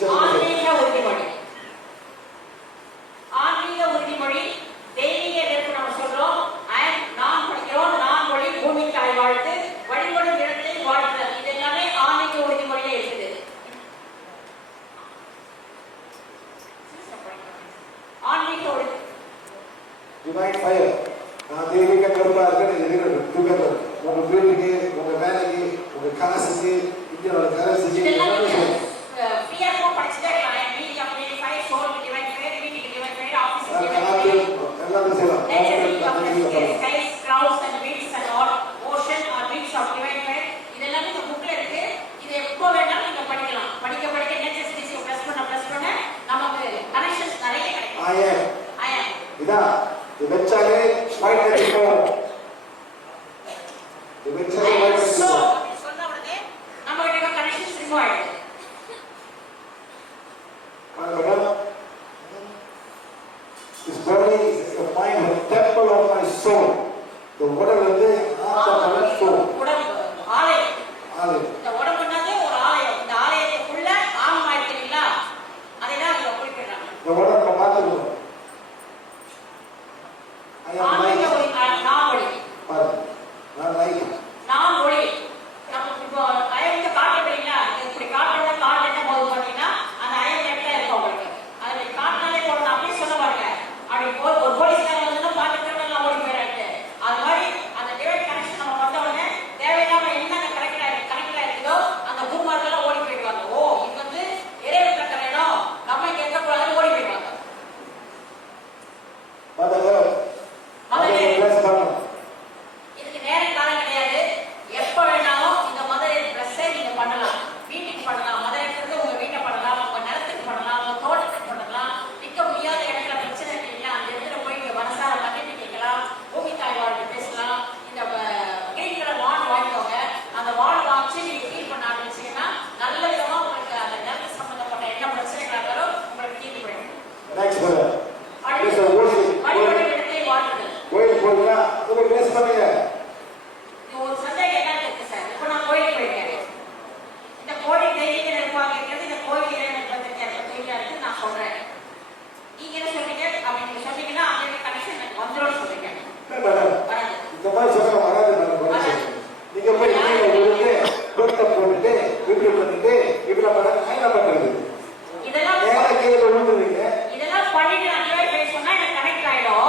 ஆன்மீக உறுதிமொழி. ஆன்மீக உறுதிமொழி தெய்வீக எதிர்ப்பு நம்ம சொல்றோம். நான் படிக்கிறோம். பூமி தாய் வாழ்த்து. வழிபடும் இடத்தை வாழ்த்தல் இது எல்லாமே ஆன்மீக உறுதி டிவைன் ஃபயர் நான் தெய்வீக கருப்பா இருக்கேன். உங்க வீட்டுக்கு உங்க வேலைக்கு உங்க காசுக்கு இந்தியாவோட கரன்சிக்கு எல்லாமே செய்யலாம். is body, is the mind, the temple of my soul. So whatever they the heart my soul. சொல்றேன் நீங்க என்ன சொல்றீங்க சொன்னீங்கன்னா ஆல்ரெடி சொல்றீங்க வராது இந்த மாதிரி சொல்ற வராது போட்டு வாட்ஸ்அப் போட்டுட்டு வீடியோ பண்ணிட்டு இதுல பண்ண இதெல்லாம் கீழே விழுந்துருங்க இதெல்லாம் பண்ணிட்டு அந்த போய் சொன்னா எனக்கு கனெக்ட் ஆயிடும்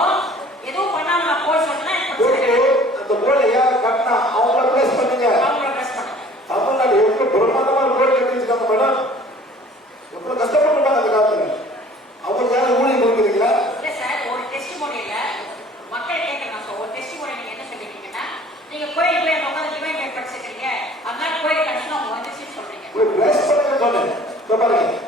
கிரேஸ் பண்ணுங்க சொன்னேன் பாருங்க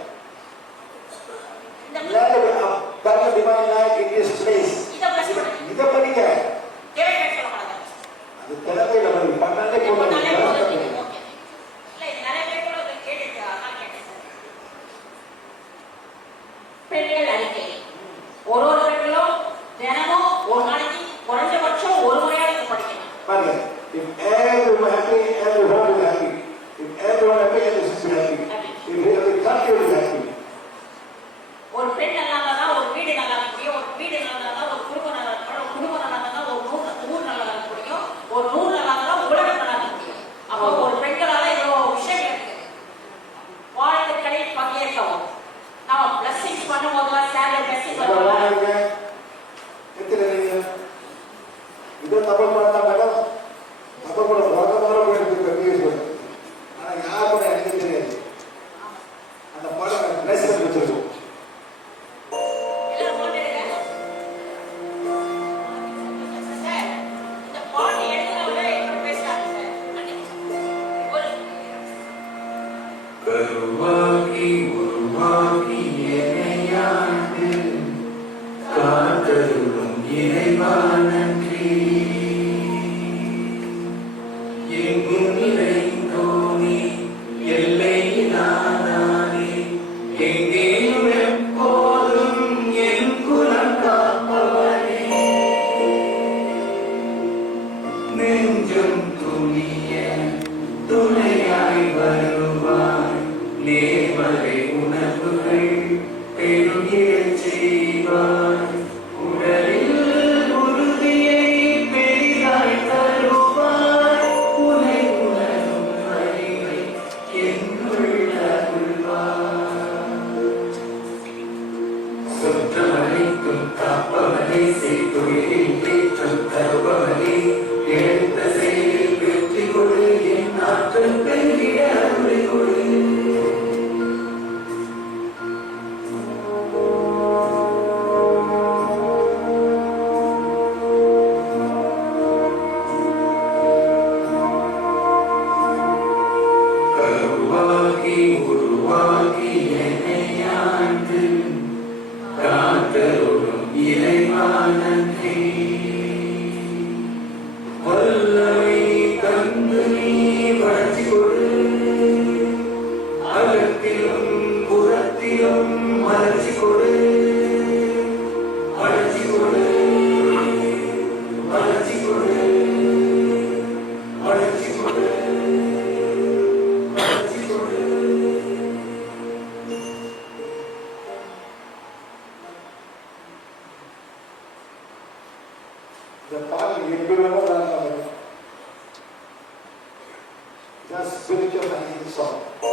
வருவாய். நேர்மறை உணர்வுகள் பெருகிய caminho do sol.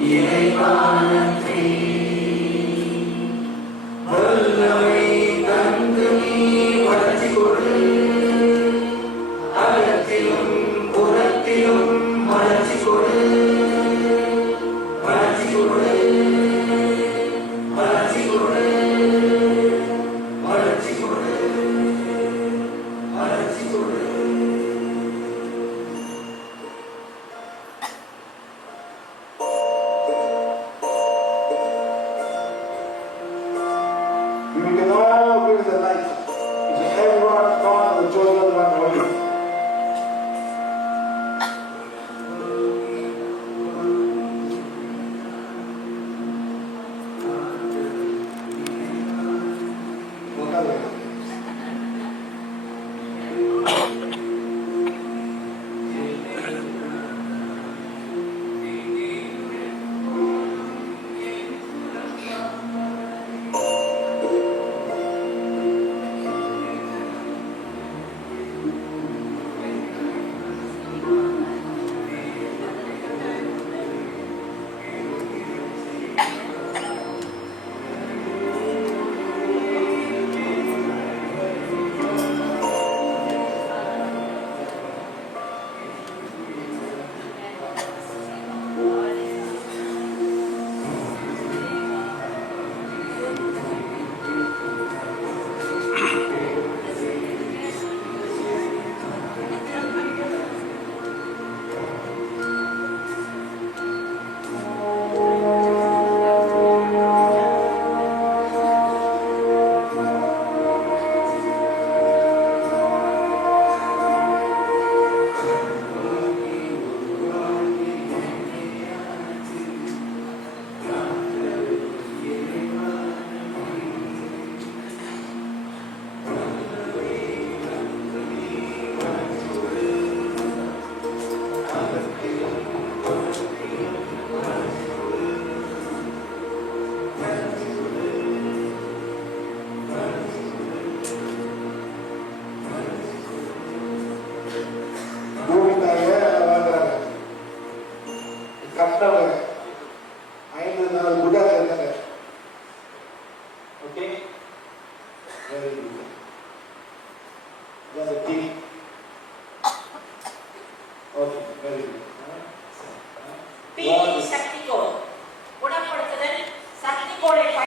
Yay,